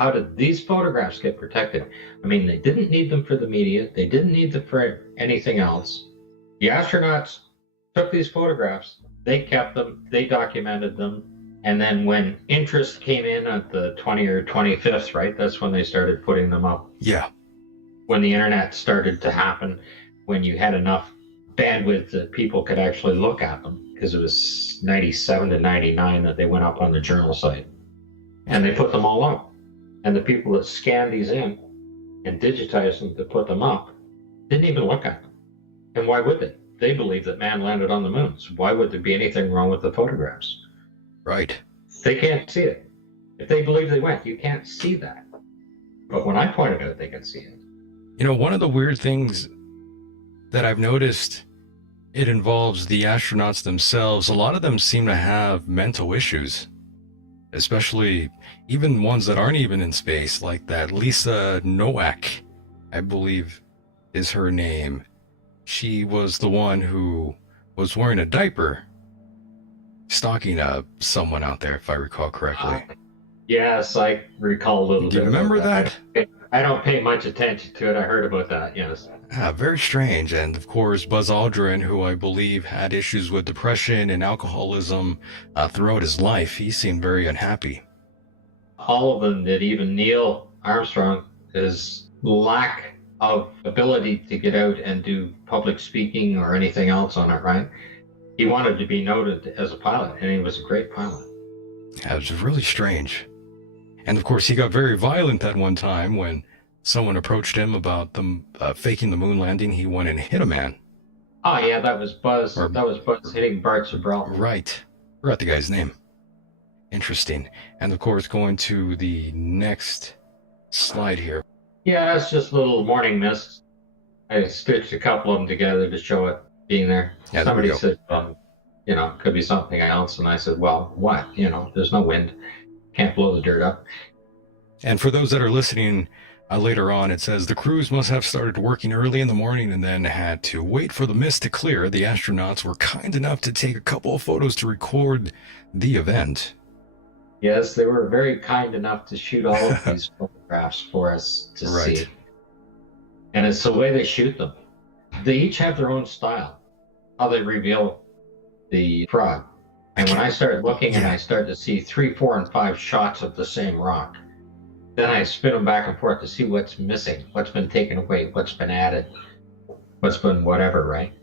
how did these photographs get protected? I mean, they didn't need them for the media. They didn't need them for anything else. The astronauts took these photographs. They kept them. They documented them. And then when interest came in at the 20 or 25th, right, that's when they started putting them up. Yeah. When the internet started to happen, when you had enough bandwidth that people could actually look at them, because it was 97 to 99 that they went up on the journal site. And they put them all up. And the people that scanned these in and digitized them to put them up didn't even look at them. And why would they? They believe that man landed on the moon. So why would there be anything wrong with the photographs? Right. They can't see it. If they believe they went, you can't see that. But when I pointed out, they can see it. You know, one of the weird things that I've noticed, it involves the astronauts themselves. A lot of them seem to have mental issues, especially even ones that aren't even in space, like that Lisa Nowak, I believe is her name. She was the one who was wearing a diaper, stalking someone out there, if I recall correctly. Yes, I recall a little bit. Do you remember that? I don't pay much attention to it. I heard about that, yes. Very strange. And of course, Buzz Aldrin, who I believe had issues with depression and alcoholism throughout his life, he seemed very unhappy. All of them did, even Neil Armstrong, his lack of ability to get out and do public speaking or anything else on it, right? He wanted to be noted as a pilot, and he was a great pilot. That was really strange. And of course, he got very violent at one time when someone approached him about them faking the moon landing. He went and hit a man. Oh, yeah, that was Buzz. That was Buzz hitting Bart Sobral. Right. Forgot the guy's name. Interesting. And of course, going to the next slide here. Yeah, that's just little morning mist. I stitched a couple of them together to show it being there. Yeah, Somebody said, you know, it could be something else. And I said, well, what? You know, there's no wind. Can't blow the dirt up. And for those that are listening later on, it says the crews must have started working early in the morning and then had to wait for the mist to clear. The astronauts were kind enough to take a couple of photos to record the event. Yes, they were very kind enough to shoot all of these photographs for us to see. And it's the way they shoot them. They each have their own style, how they reveal the fraud. And when I started looking and I started to see 3, 4, and 5 shots of the same rock, then I spin them back and forth to see what's missing, what's been taken away, what's been added, what's been whatever, right?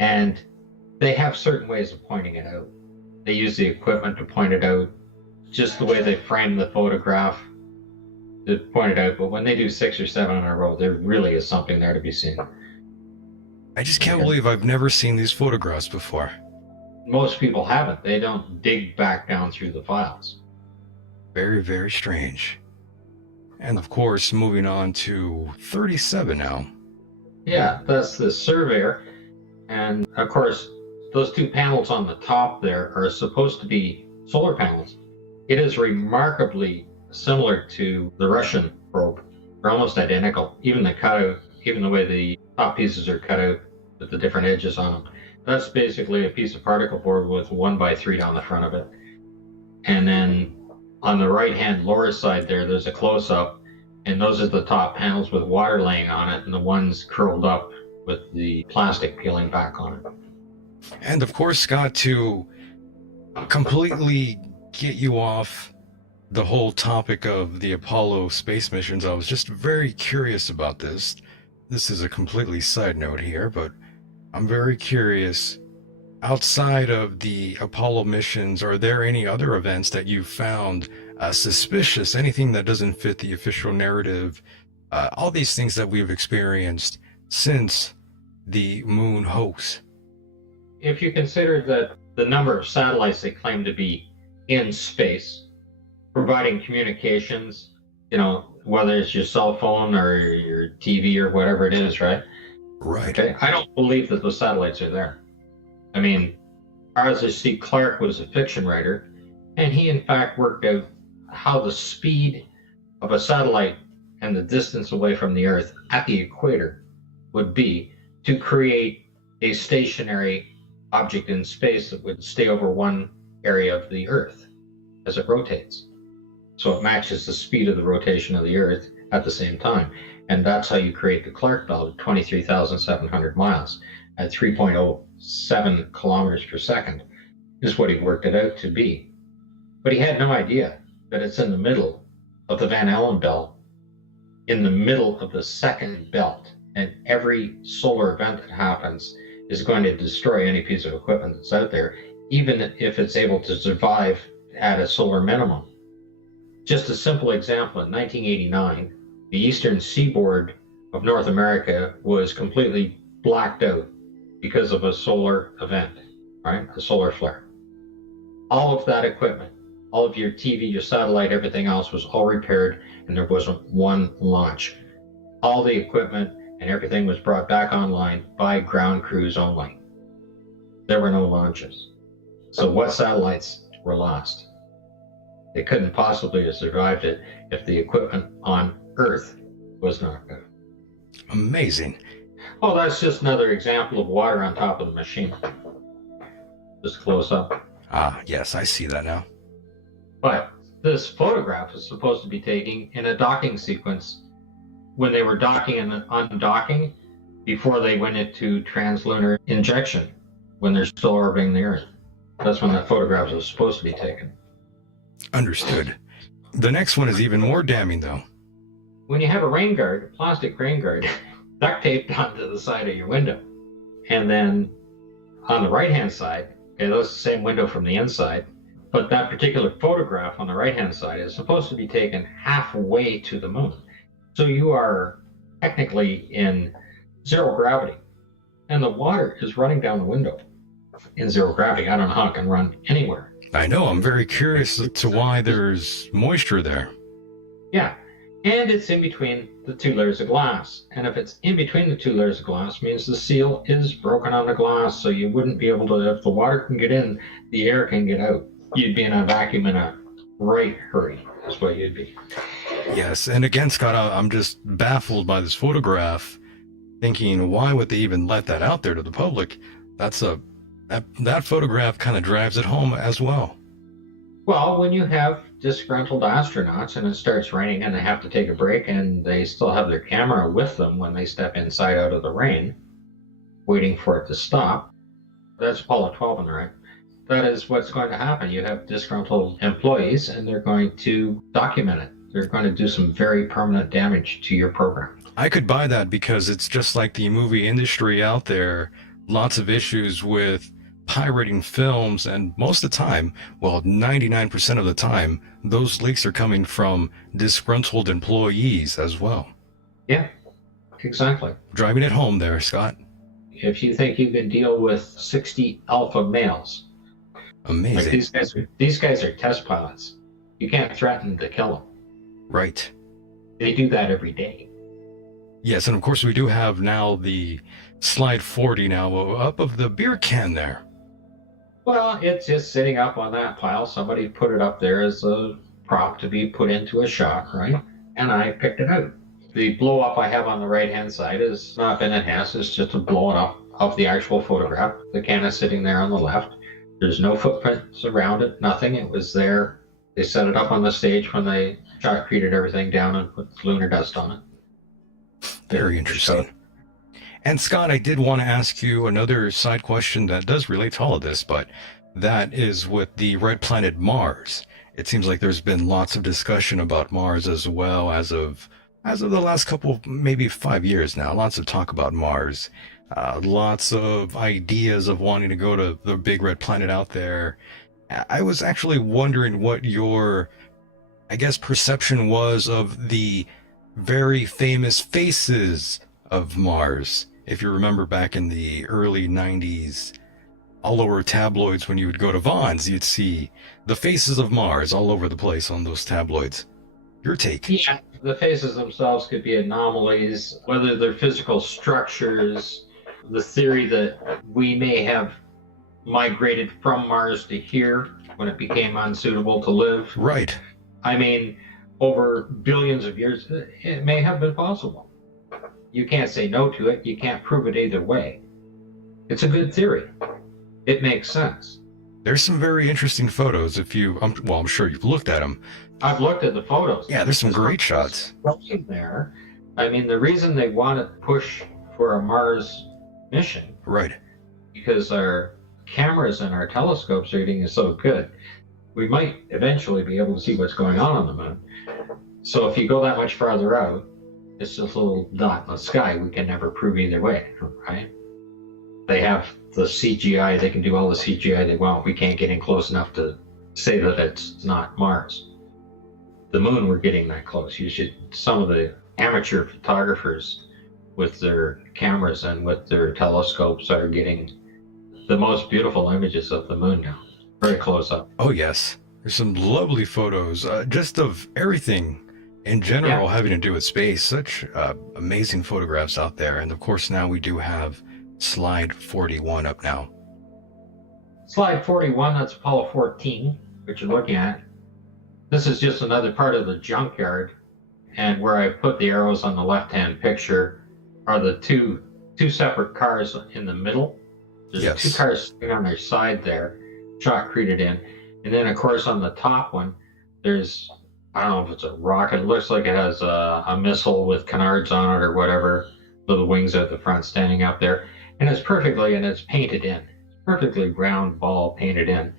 And they have certain ways of pointing it out. They use the equipment to point it out, just the way they frame the photograph to point it out. But when they do 6 or 7 in a row, there really is something there to be seen. I just can't believe I've never seen these photographs before. Most people haven't. They don't dig back down through the files. Very, very strange. And of course, moving on to 37 now. Yeah, that's the surveyor. And of course, those 2 panels on the top there are supposed to be solar panels. It is remarkably similar to the Russian probe. They're almost identical. Even the cutout, even the way the top pieces are cut out with the different edges on them. That's basically a piece of particle board with 1x3 down the front of it. And then on the right-hand lower side there's a close-up, and those are the top panels with water laying on it, and the ones curled up with the plastic peeling back on it. And of course, Scott, to completely get you off the whole topic of the Apollo space missions, I was just very curious about this. This is a completely side note here, but I'm very curious. Outside of the Apollo missions, are there any other events that you found suspicious? Anything that doesn't fit the official narrative? All these things that we've experienced since the moon hoax. If you consider that the number of satellites they claim to be in space, providing communications, you know, whether it's your cell phone or your TV or whatever it is, right? Right. Okay. I don't believe that those satellites are there. I mean, Arthur C. Clarke was a fiction writer, and he in fact worked out how the speed of a satellite and the distance away from the Earth at the equator would be to create a stationary object in space that would stay over one area of the Earth as it rotates. So it matches the speed of the rotation of the Earth at the same time. And that's how you create the Clark belt at 23,700 miles at 3.07 kilometers per second, is what he worked it out to be. But he had no idea that it's in the middle of the Van Allen belt, in the middle of the second belt. And every solar event that happens is going to destroy any piece of equipment that's out there, even if it's able to survive at a solar minimum. Just a simple example, in 1989, the eastern seaboard of North America was completely blacked out because of a solar event, right? A solar flare. All of that equipment, all of your TV, your satellite, everything else was all repaired, and there wasn't one launch. All the equipment and everything was brought back online by ground crews only. There were no launches. So what satellites were lost? They couldn't possibly have survived it if the equipment on Earth was not good. Amazing. Well, that's just another example of water on top of the machine. Just close up. Ah, yes, I see that now. But this photograph is supposed to be taken in a docking sequence when they were docking and undocking before they went into translunar injection, when they're still orbiting the Earth. That's when that photograph was supposed to be taken. Understood. The next one is even more damning, though. When you have a rain guard, a plastic rain guard, duct taped onto the side of your window, and then on the right-hand side, okay, that's the same window from the inside, but that particular photograph on the right-hand side is supposed to be taken halfway to the moon. So you are technically in zero gravity, and the water is running down the window in zero gravity. I don't know how it can run anywhere. I know. I'm very curious as to why there's moisture there. Yeah, and it's in between the two layers of glass. And if it's in between the two layers of glass, means the seal is broken on the glass, so you wouldn't be able to, if the water can get in, the air can get out. You'd be in a vacuum in a right hurry. That's what you'd be. Yes, and again, Scott, I'm just baffled by this photograph, thinking, why would they even let that out there to the public? That photograph kind of drives it home as well. Well, when you have disgruntled astronauts and it starts raining and they have to take a break and they still have their camera with them when they step inside out of the rain, waiting for it to stop, that's Apollo 12 on the right. That is what's going to happen. You have disgruntled employees and they're going to document it. They're going to do some very permanent damage to your program. I could buy that because it's just like the movie industry out there. Lots of issues with pirating films, and most of the time, well, 99% of the time, those leaks are coming from disgruntled employees as well. Yeah, exactly. Driving it home there, Scott. If you think you can deal with 60 alpha males, amazing. Like these guys are test pilots. You can't threaten to kill them. Right. They do that every day. Yes, and of course we do have now the slide 40 now up of the beer can there. Well, it's just sitting up on that pile. Somebody put it up there as a prop to be put into a shot, right? And I picked it out. The blow up I have on the right-hand side has not been enhanced. It's just a blowing up of the actual photograph. The can is sitting there on the left. There's no footprints around it, nothing. It was there. They set it up on the stage when they shotcreted everything down and put lunar dust on it. Very interesting. And Scott, I did want to ask you another side question that does relate to all of this, but that is with the red planet Mars. It seems like there's been lots of discussion about Mars as well as of the last couple, maybe 5 years now. Lots of talk about Mars. Lots of ideas of wanting to go to the big red planet out there. I was actually wondering what your, I guess, perception was of the very famous faces of Mars. If you remember back in the early 90s, all over tabloids, when you would go to Vaughn's, you'd see the faces of Mars all over the place on those tabloids. Your take? Yeah, the faces themselves could be anomalies, whether they're physical structures, the theory that we may have migrated from Mars to here when it became unsuitable to live. Right. I mean, over billions of years, it may have been possible. You can't say no to it. You can't prove it either way. It's a good theory. It makes sense. There's some very interesting photos. If you, well, I'm sure you've looked at them. I've looked at the photos. Yeah, there's some great shots. There, I mean, the reason they want to push for a Mars mission, right? Because our cameras and our telescopes reading is so good, we might eventually be able to see what's going on the moon. So if you go that much farther out, it's just a little dot in the sky. We can never prove either way, right? They have the CGI. They can do all the CGI they want. We can't get in close enough to say that it's not Mars. The moon, we're getting that close. Some of the amateur photographers with their cameras and with their telescopes are getting the most beautiful images of the moon now, very close up. Oh yes, there's some lovely photos, just of everything in general having to do with space. Such amazing photographs out there. And of course now we do have slide 41 up now. Slide 41, that's Apollo 14, which you're looking at. This is just another part of the junkyard, and where I put the arrows on the left-hand picture are the two separate cars in the middle. There's two cars sitting on their side there, shotcreted in. And then, of course, on the top one, there's, I don't know if it's a rocket. It looks like it has a missile with canards on it or whatever, little wings at the front standing up there. And it's painted in. Perfectly round ball painted in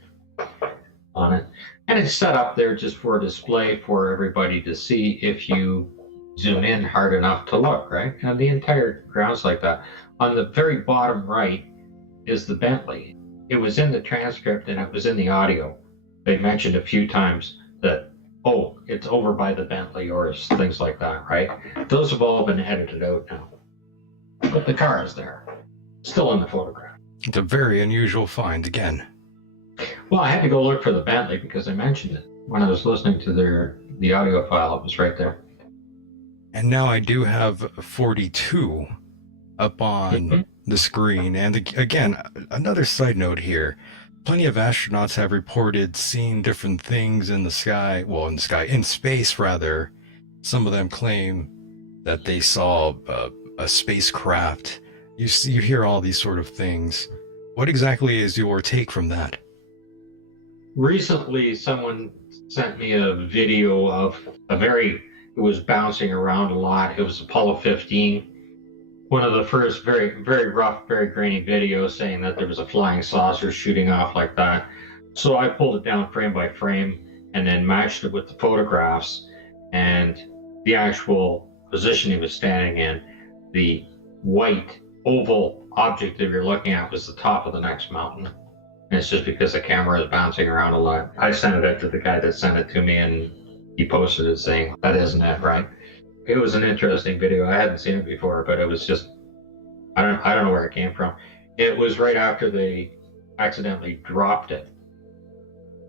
on it. And it's set up there just for display for everybody to see if you zoom in hard enough to look, right? And the entire ground's like that. On the very bottom right is the Bentley. It was in the transcript and it was in the audio. They mentioned a few times that, oh, it's over by the Bentley or things like that, right? Those have all been edited out now. But the car is there, still in the photograph. It's a very unusual find again. Well, I had to go look for the Bentley because I mentioned it. When I was listening to the audio file, it was right there. And now I do have 42 up on the screen. And again, another side note here. Plenty of astronauts have reported seeing different things in the sky. Well, in space rather. Some of them claim that they saw a spacecraft. You hear all these sort of things. What exactly is your take from that? Recently, someone sent me a video of it was bouncing around a lot. It was Apollo 15. One of the first very, very rough, very grainy videos saying that there was a flying saucer shooting off like that. So I pulled it down frame by frame and then matched it with the photographs and the actual position he was standing in. The white oval object that you're looking at was the top of the next mountain. And it's just because the camera is bouncing around a lot. I sent it out to the guy that sent it to me and he posted it saying, that isn't it, right? It was an interesting video. I hadn't seen it before, but it was just, I don't know where it came from. It was right after they accidentally dropped it.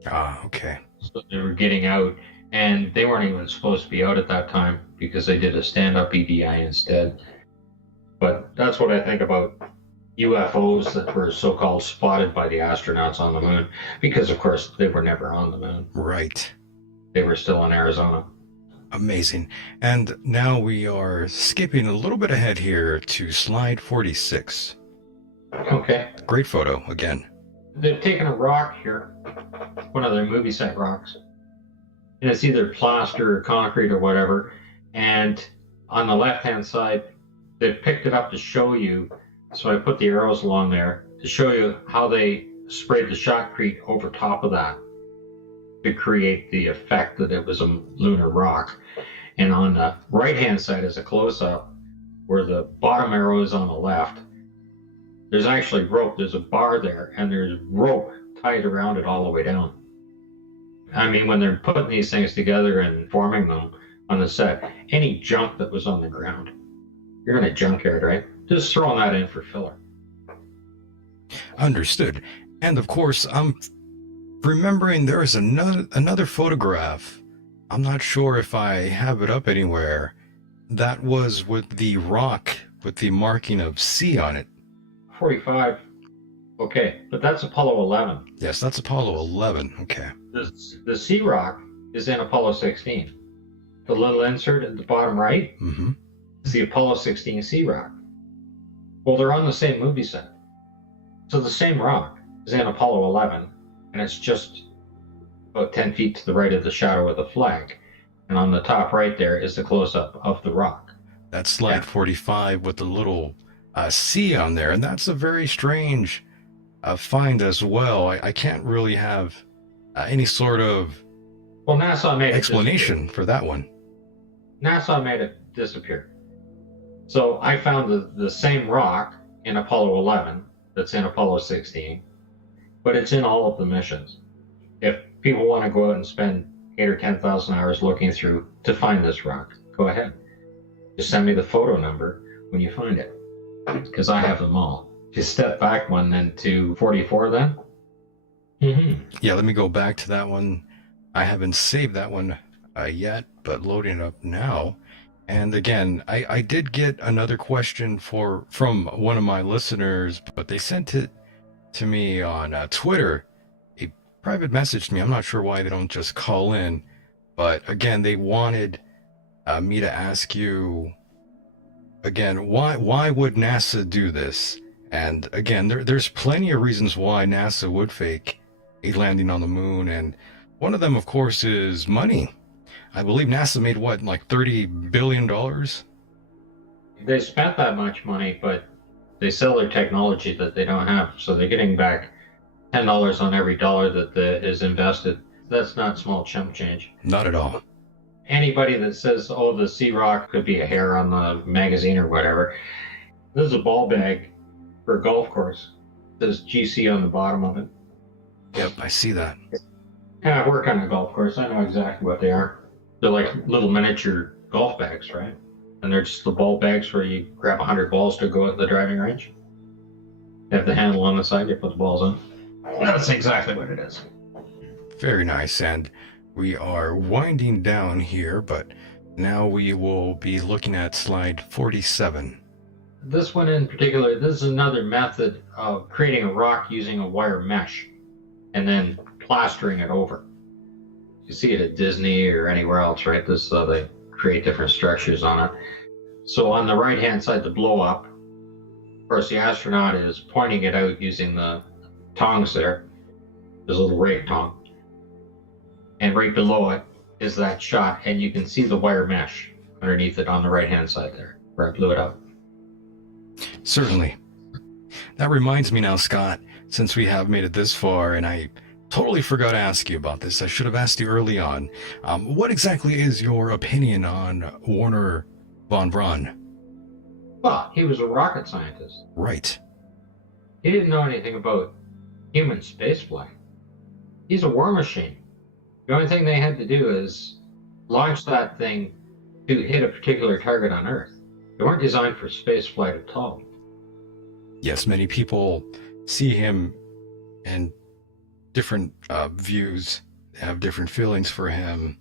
Ah, okay. So they were getting out, and they weren't even supposed to be out at that time because they did a stand-up EDI instead. But that's what I think about UFOs that were so-called spotted by the astronauts on the moon, because of course they were never on the moon. Right. They were still in Arizona. Amazing. And now we are skipping a little bit ahead here to slide 46. Okay. Great photo again. They've taken a rock here, one of their movie set rocks, and it's either plaster or concrete or whatever, and on the left-hand side, they've picked it up to show you, so I put the arrows along there to show you how they sprayed the shotcrete over top of that to create the effect that it was a lunar rock. And on the right-hand side is a close-up where the bottom arrow is on the left. There's actually rope. There's a bar there, and there's rope tied around it all the way down. I mean, when they're putting these things together and forming them on the set, any junk that was on the ground, you're in a junkyard, right? Just throwing that in for filler. Understood. And of course, I'm remembering there is another photograph. I'm not sure if I have it up anywhere. That was with the rock with the marking of C on it. 45. Okay, but that's Apollo 11. Yes, that's Apollo 11. Okay. The C rock is in Apollo 16. The little insert at the bottom right is the Apollo 16 C rock. Well, they're on the same movie set. So the same rock is in Apollo 11 and it's just about 10 feet to the right of the shadow of the flag. And on the top right there is the close-up of the rock. That's slide 45 with the little C on there, and that's a very strange find as well. I can't really have any sort of NASA made explanation for that one. NASA made it disappear. So I found the same rock in Apollo 11 that's in Apollo 16, but it's in all of the missions. If people want to go out and spend 8,000 or 10,000 hours looking through to find this rock, go ahead. Just send me the photo number when you find it, because I have them all. Just step back one then to 44 then. Yeah, let me go back to that one. I haven't saved that one yet, but loading it up now. And again, I did get another question from one of my listeners, but they sent it to me on Twitter. A private message to me. I'm not sure why they don't just call in, but again, they wanted me to ask you again, why would NASA do this? And again, there's plenty of reasons why NASA would fake a landing on the moon, and one of them, of course, is money. I believe NASA made what, like $30 billion? They spent that much money, but they sell their technology that they don't have, so they're getting back $10 on every dollar that is invested. That's not small chump change. Not at all. Anybody that says, oh, the sea rock could be a hair on the magazine or whatever, this is a ball bag for a golf course. There's GC on the bottom of it. Yep, I see that. Yeah, I work on a golf course. I know exactly what they are. They're like little miniature golf bags, right? And they're just the ball bags where you grab 100 balls to go at the driving range. You have the handle on the side, you put the balls in. That's exactly what it is. Very nice. And we are winding down here, but now we will be looking at slide 47. This one in particular, this is another method of creating a rock using a wire mesh and then plastering it over. You see it at Disney or anywhere else, right? This is how they create different structures on it. So on the right-hand side, the blow up, of course, the astronaut is pointing it out using the tongs there. There's a little rake tong. And right below it is that shot, and you can see the wire mesh underneath it on the right-hand side there, where I blew it up. Certainly. That reminds me now, Scott, since we have made it this far, and I totally forgot to ask you about this. I should have asked you early on. What exactly is your opinion on Wernher von Braun? Well, he was a rocket scientist. Right. He didn't know anything about human spaceflight. He's a war machine. The only thing they had to do is launch that thing to hit a particular target on Earth. They weren't designed for spaceflight at all. Yes, many people see him in different views, have different feelings for him.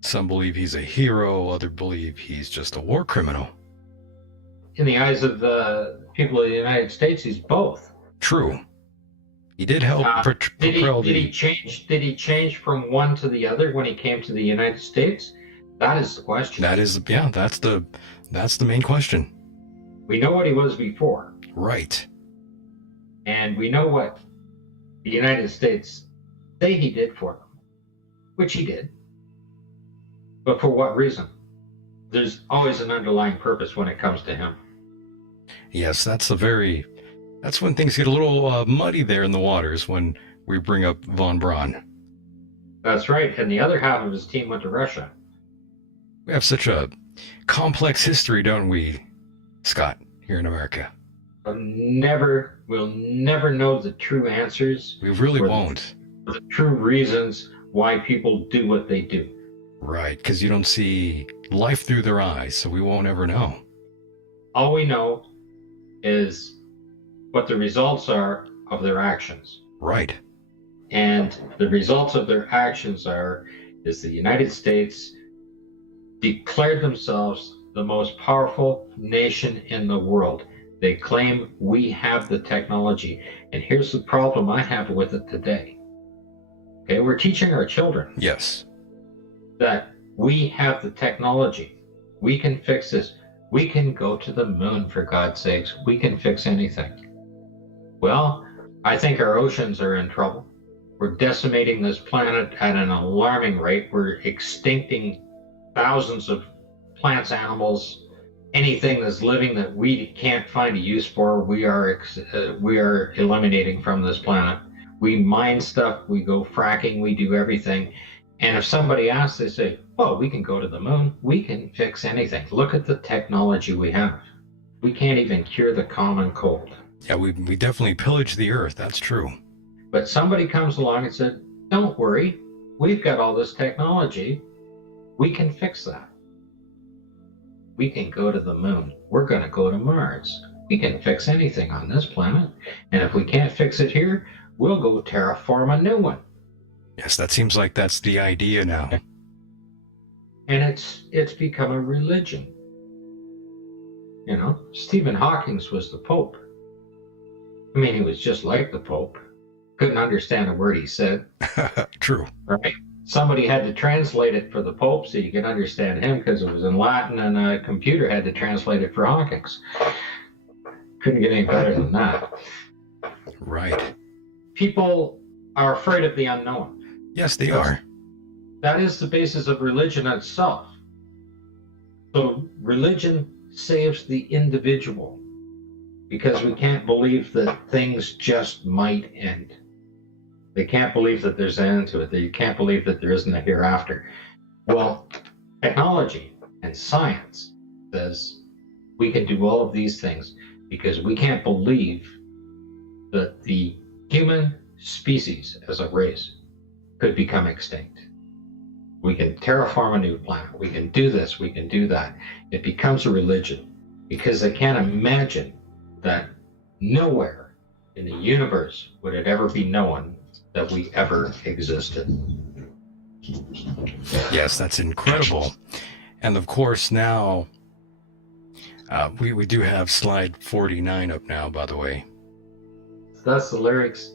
Some believe he's a hero, others believe he's just a war criminal. In the eyes of the people of the United States, he's both. True. He did help propel did he change from one to the other when he came to the United States? That is the question. That's the main question. We know what he was before. Right. And we know what the United States say he did for them, which he did. But for what reason? There's always an underlying purpose when it comes to him. Yes, that's when things get a little muddy there in the waters when we bring up von Braun. That's right. And the other half of his team went to Russia. We have such a complex history, don't we, Scott, here in America? We'll never know the true answers. We really won't. The true reasons why people do what they do. Right, because you don't see life through their eyes, so we won't ever know. All we know is what the results are of their actions. Right. And the results of their actions is the United States declared themselves the most powerful nation in the world. They claim we have the technology. And here's the problem I have with it today. Okay, we're teaching our children. Yes. That we have the technology. We can fix this. We can go to the moon, for God's sakes. We can fix anything. Well, I think our oceans are in trouble. We're decimating this planet at an alarming rate. We're extincting thousands of plants, animals, anything that's living that we can't find a use for. We are eliminating from this planet. We mine stuff, we go fracking, we do everything. And if somebody asks, they say, "Oh, we can go to the moon. We can fix anything. Look at the technology we have. We can't even cure the common cold." Yeah, we definitely pillaged the Earth. That's true. But somebody comes along and said, "Don't worry. We've got all this technology. We can fix that. We can go to the moon. We're going to go to Mars. We can fix anything on this planet. And if we can't fix it here, we'll go terraform a new one." Yes, that seems like that's the idea now. And it's become a religion. You know, Stephen Hawking was the Pope. I mean, he was just like the Pope. Couldn't understand a word he said. True. Right? Somebody had to translate it for the Pope so you could understand him because it was in Latin, and a computer had to translate it for Hawkins. Couldn't get any better than that. Right. People are afraid of the unknown. Yes, they are. That is the basis of religion itself. So religion saves the individual because we can't believe that things just might end. They can't believe that there's an end to it. They can't believe that there isn't a hereafter. Well, technology and science says we can do all of these things because we can't believe that the human species as a race could become extinct. We can terraform a new planet. We can do this. We can do that. It becomes a religion because they can't imagine that nowhere in the universe would it ever be known that we ever existed. Yes, that's incredible. And of course now, we do have slide 49 up now, by the way. That's the lyrics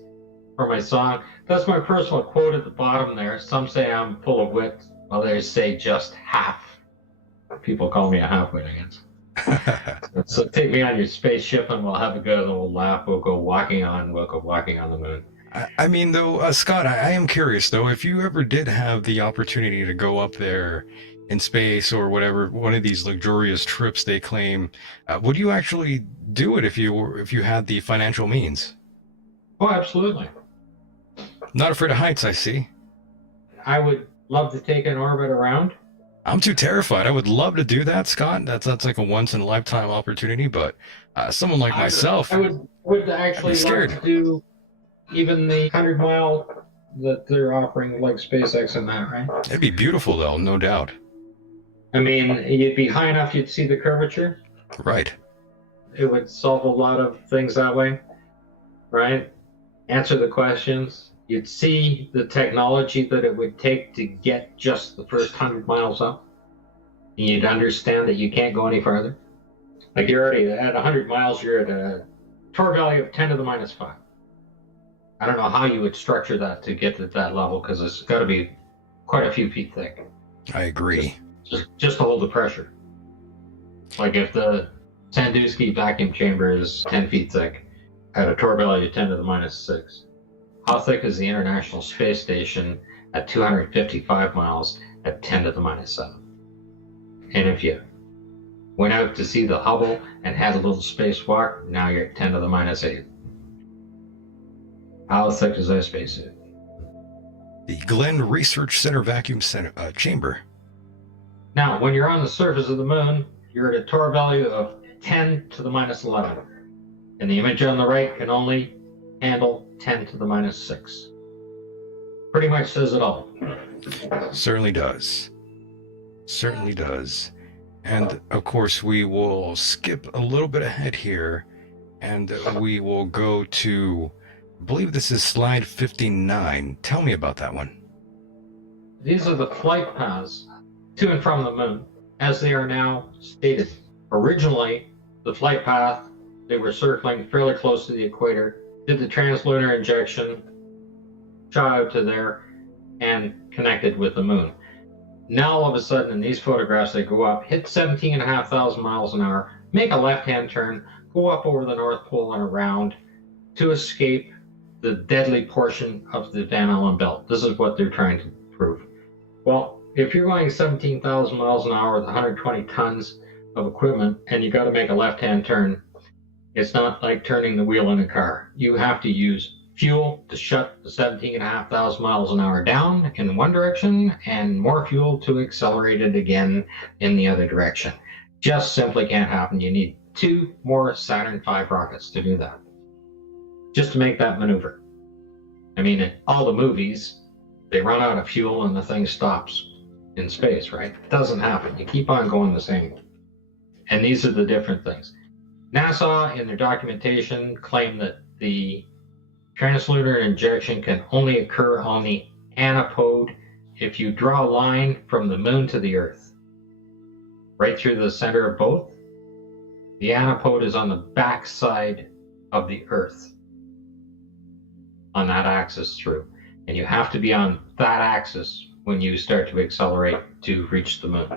for my song. That's my personal quote at the bottom there. Some say I'm full of wit, others say just half. People call me a half-wit, I guess. So take me on your spaceship and we'll have a good old laugh. We'll go walking on the moon. I mean, though, Scott, I am curious, though, if you ever did have the opportunity to go up there in space or whatever, one of these luxurious trips they claim, would you actually do it if you had the financial means? Oh, absolutely. Not afraid of heights, I see. I would love to take an orbit around. I'm too terrified. I would love to do that, Scott. That's like a once-in-a-lifetime opportunity, but someone like myself, I would actually love to do even the 100-mile that they're offering, like SpaceX and that, right? It'd be beautiful, though, no doubt. I mean, you'd be high enough you'd see the curvature. Right. It would solve a lot of things that way, right? Answer the questions. You'd see the technology that it would take to get just the first 100 miles up. And you'd understand that you can't go any farther. Like you're already at 100 miles, you're at a torque value of 10 to the minus 5. I don't know how you would structure that to get to that level because it's got to be quite a few feet thick. I agree. Just to hold the pressure. Like if the Sandusky vacuum chamber is 10 feet thick at a torque value of 10 to the minus 6. How thick is the International Space Station at 255 miles at 10 to the minus 7? And if you went out to see the Hubble and had a little spacewalk, now you're at 10 to the minus 8. How thick is that spacesuit? The Glenn Research Center vacuum center, chamber. Now, when you're on the surface of the moon, you're at a torque value of 10 to the minus 11. And the image on the right can only handle 10 to the minus 6. Pretty much says it all. Certainly does. Certainly does. And of course, we will skip a little bit ahead here and we will go to, I believe this is slide 59. Tell me about that one. These are the flight paths to and from the moon, as they are now stated. Originally, the flight path, they were circling fairly close to the equator, did the translunar injection, shot out to there, and connected with the moon. Now, all of a sudden, in these photographs, they go up, hit 17,500 miles an hour, make a left-hand turn, go up over the North Pole and around to escape the deadly portion of the Van Allen belt. This is what they're trying to prove. Well, if you're going 17,000 miles an hour with 120 tons of equipment and you got to make a left-hand turn, it's not like turning the wheel in a car. You have to use fuel to shut the 17,500 miles an hour down in one direction and more fuel to accelerate it again in the other direction. Just simply can't happen. You need 2 more Saturn V rockets to do that, just to make that maneuver. I mean, in all the movies, they run out of fuel and the thing stops in space, right? It doesn't happen. You keep on going the same way. And these are the different things. NASA, in their documentation, claim that the translunar injection can only occur on the antipode if you draw a line from the moon to the Earth, right through the center of both. The antipode is on the back side of the Earth, on that axis through. And you have to be on that axis when you start to accelerate to reach the moon.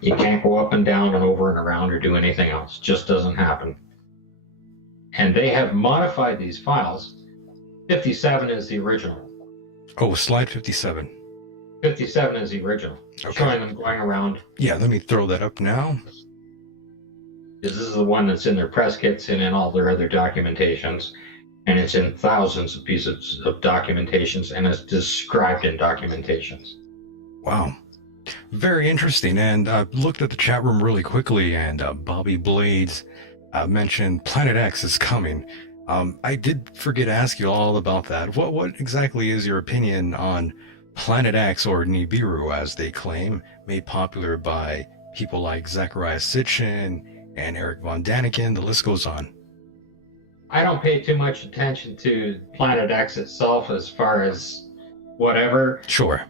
You can't go up and down and over and around or do anything else. Just doesn't happen. And they have modified these files. 57 is the original. Oh, slide 57. 57 is the original. Okay. Showing them going around. Yeah, let me throw that up now. This is the one that's in their press kits and in all their other documentations. And it's in thousands of pieces of documentations, and it's described in documentations. Wow. Very interesting. And I looked at the chat room really quickly, and Bobby Blades mentioned Planet X is coming. I did forget to ask you all about that. What exactly is your opinion on Planet X, or Nibiru, as they claim, made popular by people like Zachariah Sitchin and Eric von Daniken? The list goes on. I don't pay too much attention to Planet X itself as far as whatever. Sure.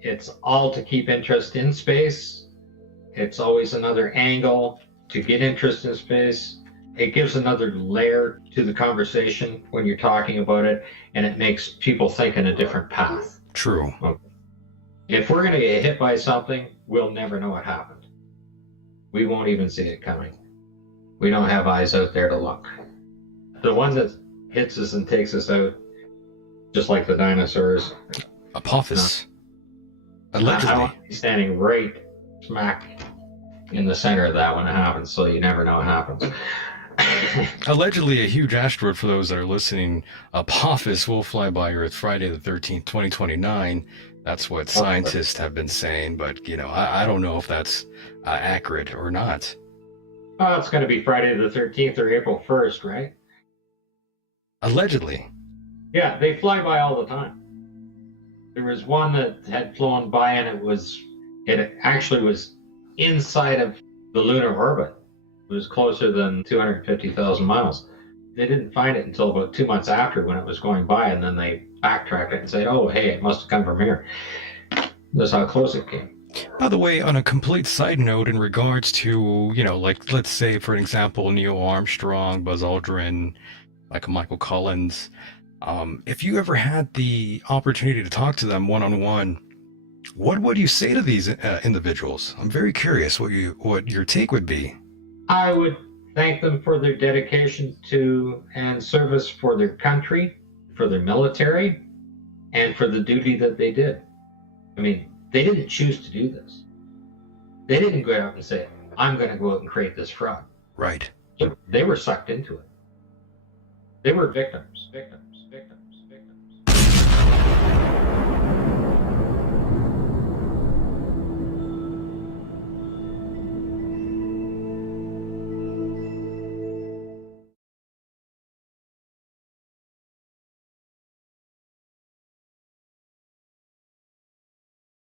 It's all to keep interest in space. It's always another angle to get interest in space. It gives another layer to the conversation when you're talking about it, and it makes people think in a different path. True. If we're going to get hit by something, we'll never know what happened. We won't even see it coming. We don't have eyes out there to look. The one that hits us and takes us out, just like the dinosaurs. Apophis. Allegedly. I want to be standing right smack in the center of that when it happens, so you never know what happens. Allegedly, a huge asteroid, for those that are listening, Apophis, will fly by Earth Friday the 13th, 2029. That's what scientists have been saying, but, you know, I don't know if that's accurate or not. Oh, it's going to be Friday the 13th or April 1st, right? Allegedly. Yeah, they fly by all the time. There was one that had flown by, and it actually was inside of the lunar orbit. It was closer than 250,000 miles. They didn't find it until about 2 months after, when it was going by, and then they backtracked it and said, oh, hey, it must have come from here. That's how close it came. By the way, on a complete side note, in regards to, you know, like, let's say, for example, Neil Armstrong, Buzz Aldrin, like Michael Collins, if you ever had the opportunity to talk to them one-on-one, what would you say to these individuals? I'm very curious what your take would be. I would thank them for their dedication to and service for their country, for their military, and for the duty that they did. I mean, they didn't choose to do this. They didn't go out and say, I'm going to go out and create this fraud. Right. They were sucked into it. They were victims.